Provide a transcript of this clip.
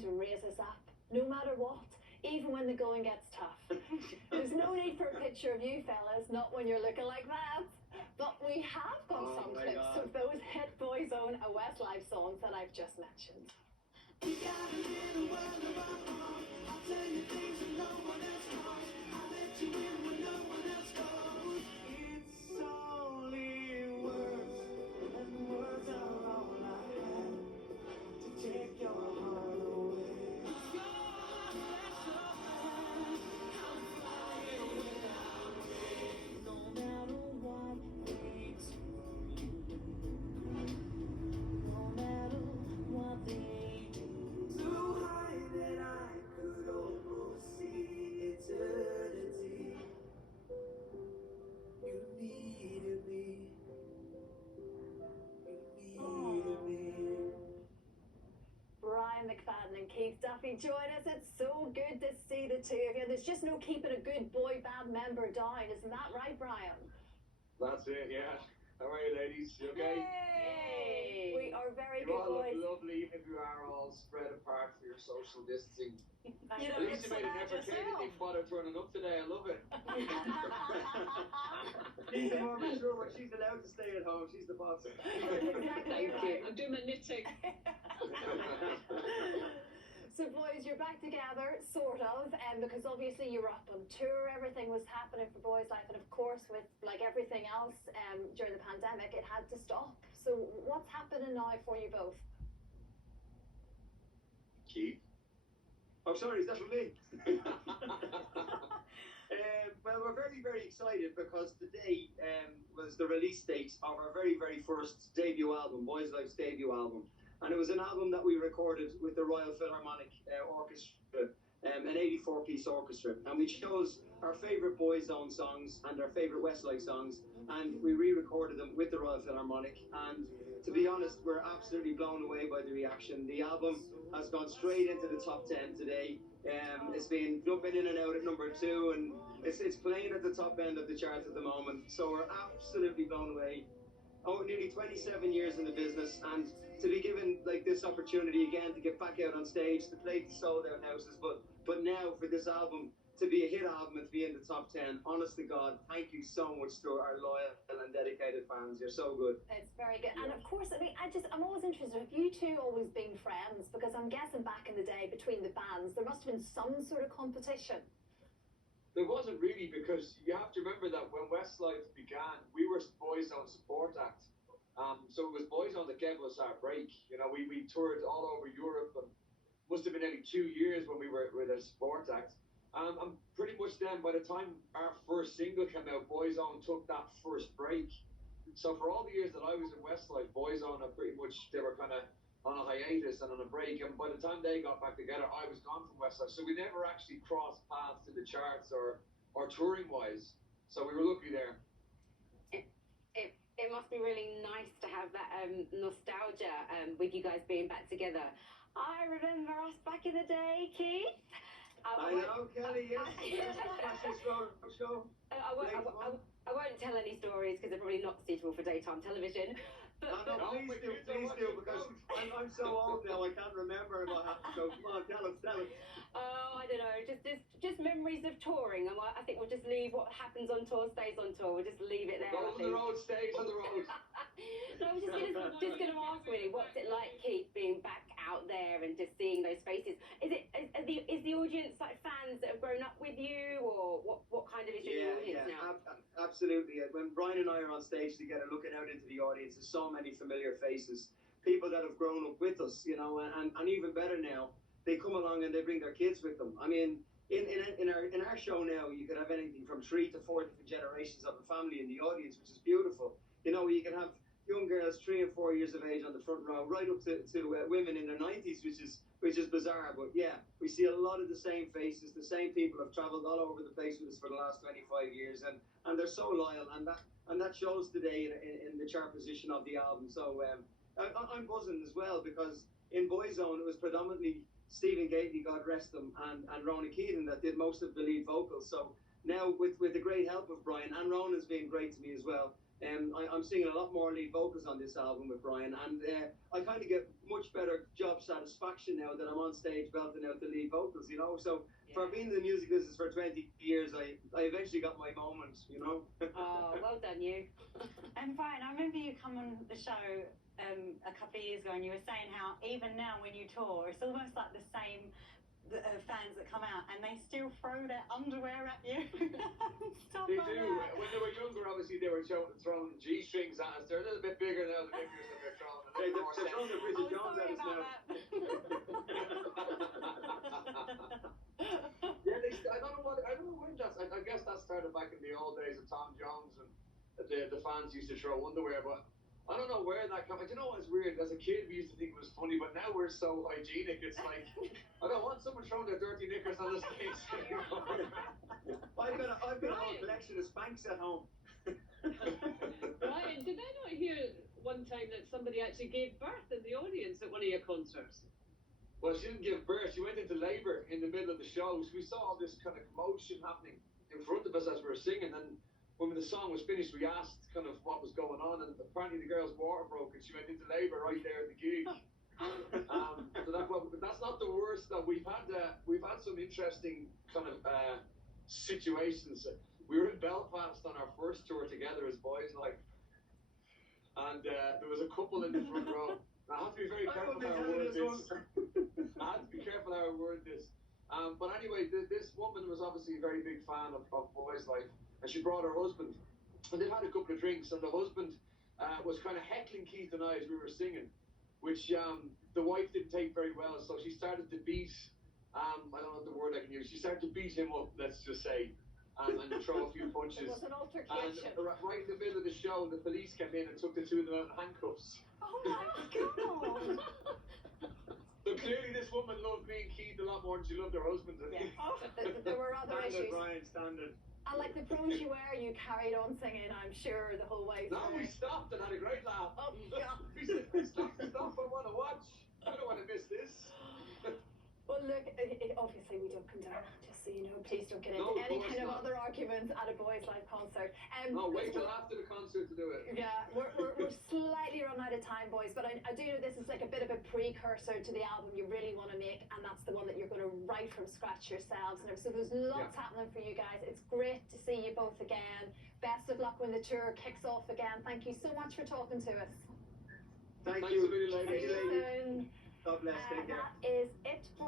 going to raise us up, no matter what, even when the going gets tough. There's no need for a picture of you fellas, not when you're looking like that. But we have got some clips of those hit Boyzone and Westlife songs that I've just mentioned. We got a little world of our own. I'll tell you things that no one else knows. I'll let you in when no one else goes. It's only words, and words are all I have to take your heart away. No matter what waits for you, no matter what they do, so high that I could almost see eternity. You needed me. You needed me. Brian McFadden and Keith Duffy join us. It's so good to see the two of you. There's just no keeping a good boy band member down. Isn't that right, Brian? That's it, yeah. How are you, ladies? You okay? Hey! We are very You good all boys. look lovely, even if you are all spread apart for your social distancing. You At least you made an effort. Katie didn't bother turning up today. I love it. She's the more mature one. She's allowed to stay at home. She's the boss. Exactly right. I'm doing my knitting. So boys, you're back together, sort of, because obviously you were up on tour, everything was happening for Boyzlife, and of course with like everything else during the pandemic, it had to stop. So what's happening now for you both? Keith? Oh, sorry, is that for me? Well, we're very, very excited because today was the release date of our very, very first debut album, Boyzlife's debut album. And it was an album that we recorded with the Royal Philharmonic Orchestra, an 84-piece orchestra. And we chose our favourite Boyzone songs and our favourite Westlife songs, and we re-recorded them with the Royal Philharmonic. And to be honest, we're absolutely blown away by the reaction. The album has gone straight into the top 10 today. It's been jumping in and out at number 2, and it's playing at the top end of the charts at the moment. So we're absolutely blown away. Oh, nearly 27 years in the business, and to be given like this opportunity again to get back out on stage, to play to sold out houses, but now for this album to be a hit album and to be in the top 10, honest to God, thank you so much to our loyal and dedicated fans. You're so good. It's very good. And of course, I mean, I'm always interested, have you two always been friends? Because I'm guessing back in the day between the bands, there must have been some sort of competition. There wasn't really, because you have to remember that when Westlife began, we were Boyzone support act. So it was Boyzone that gave us our break. You know, we toured all over Europe, and must have been nearly 2 years when we were with a support act. And pretty much then, by the time our first single came out, Boyzone took that first break. So for all the years that I was in Westlife, Boyzone pretty much, they were kind of on a hiatus and on a break, and by the time they got back together, I was gone from Westlife, so we never actually crossed paths in the charts or touring wise, so we were lucky there. It must be really nice to have that nostalgia with you guys being back together. I remember us back in the day, Keith. I know, Kelly, yes. I won't tell any stories because they're probably not suitable for daytime television. No, please do, because I'm so old now, I can't remember if I have to. So come on, tell us. Oh, I don't know, just memories of touring, and I think we'll just leave what happens on tour stays on tour. We'll just leave it there. Goes on the road, stays on the road. No, I was just going to ask really, what's it like, Keith, being back out there and just seeing those faces? Is the audience like fans that have grown up with you, or what kind of is your audience now? Absolutely. When Brian and I are on stage together, looking out into the audience, there's so many familiar faces, people that have grown up with us, you know, and even better now, they come along and they bring their kids with them. I mean, in our show now, you could have anything from 3 to 4 different generations of the family in the audience, which is beautiful. You know, you can have young girls 3 and 4 years of age on the front row, right up to women in their 90s, which is bizarre. But yeah, we see a lot of the same faces. The same people have travelled all over the place with us for the last 25 years, and they're so loyal, and that shows today in the chart position of the album. So I'm buzzing as well, because in Boyzone it was predominantly Stephen Gately, God rest him, and Ronan Keating that did most of the lead vocals. So now with the great help of Brian, and Ronan's been great to me as well, I'm singing a lot more lead vocals on this album with Brian, and I kind of get much better job satisfaction now that I'm on stage belting out the lead vocals, you know. So for being in the music business for 20 years, I eventually got my moment, you know. Oh, well done, you. And Brian, I remember you come on the show a couple of years ago, and you were saying how even now when you tour, it's almost like the same fans that come out, and they still throw their underwear at you. Stuff They like do. that. When they were younger, obviously they were throwing G-strings at us. They're a little bit bigger now, the knickers that they're throwing. They're throwing the Bridget Oh, Jones sorry at us about now. that. Yeah, I don't know when that's. I guess that started back in the old days of Tom Jones, and the fans used to throw underwear, but I don't know where that comes. You know what's weird? As a kid, we used to think it was funny, but now we're so hygienic. It's like I don't want someone throwing their dirty knickers on the stage. I've got a whole collection of Spanx at home. Ryan, did I not hear one time that somebody actually gave birth in the audience at one of your concerts? Well, she didn't give birth. She went into labour in the middle of the show. So we saw all this kind of commotion happening in front of us as we were singing. And when the song was finished, we asked kind of what was going on. And apparently the girl's water broke and she went into labour right there at the gig. So that's not the worst. Though we've had some interesting kind of situations. We were in Belfast on our first tour together as Boyzlife, and there was a couple in the front row. I have to be very careful how I word this. I have to be careful how I word this. But anyway, this woman was obviously a very big fan of Boyzlife, and she brought her husband, and they'd had a couple of drinks, and the husband was kind of heckling Keith and I as we were singing, which the wife didn't take very well, so she started to beat, I don't know what the word I can use, she started to beat him up, let's just say, and throw a few punches. It was an And altercation. right in the middle of the show, the police came in and took the two of them out in handcuffs. Oh my god! So clearly this woman loved me and Keith a lot more than she loved her husband. Yeah. There were other Standard, issues. Brian, standard. And like the pros you wear, you carried on singing, I'm sure, the whole way No, we through. stopped and had a great laugh. Oh, God. We said, stop, I want to watch. I don't want to miss this. Well, look, obviously we don't condone that, just so you know. Please don't get No, into of any course kind of not. other arguments at a Boyzlife concert. No, wait till after the concert to do it. Yeah, we're slightly run out of time, boys, but I do know this is like a bit of a precursor to the album you really want to make, and that's the one that you're going to write from scratch yourselves. And so there's lots happening for you guys. It's great to see you both again. Best of luck when the tour kicks off again. Thank you so much for talking to us. Thank Thanks you. a million, ladies. See you soon. God bless. Take care. That is it for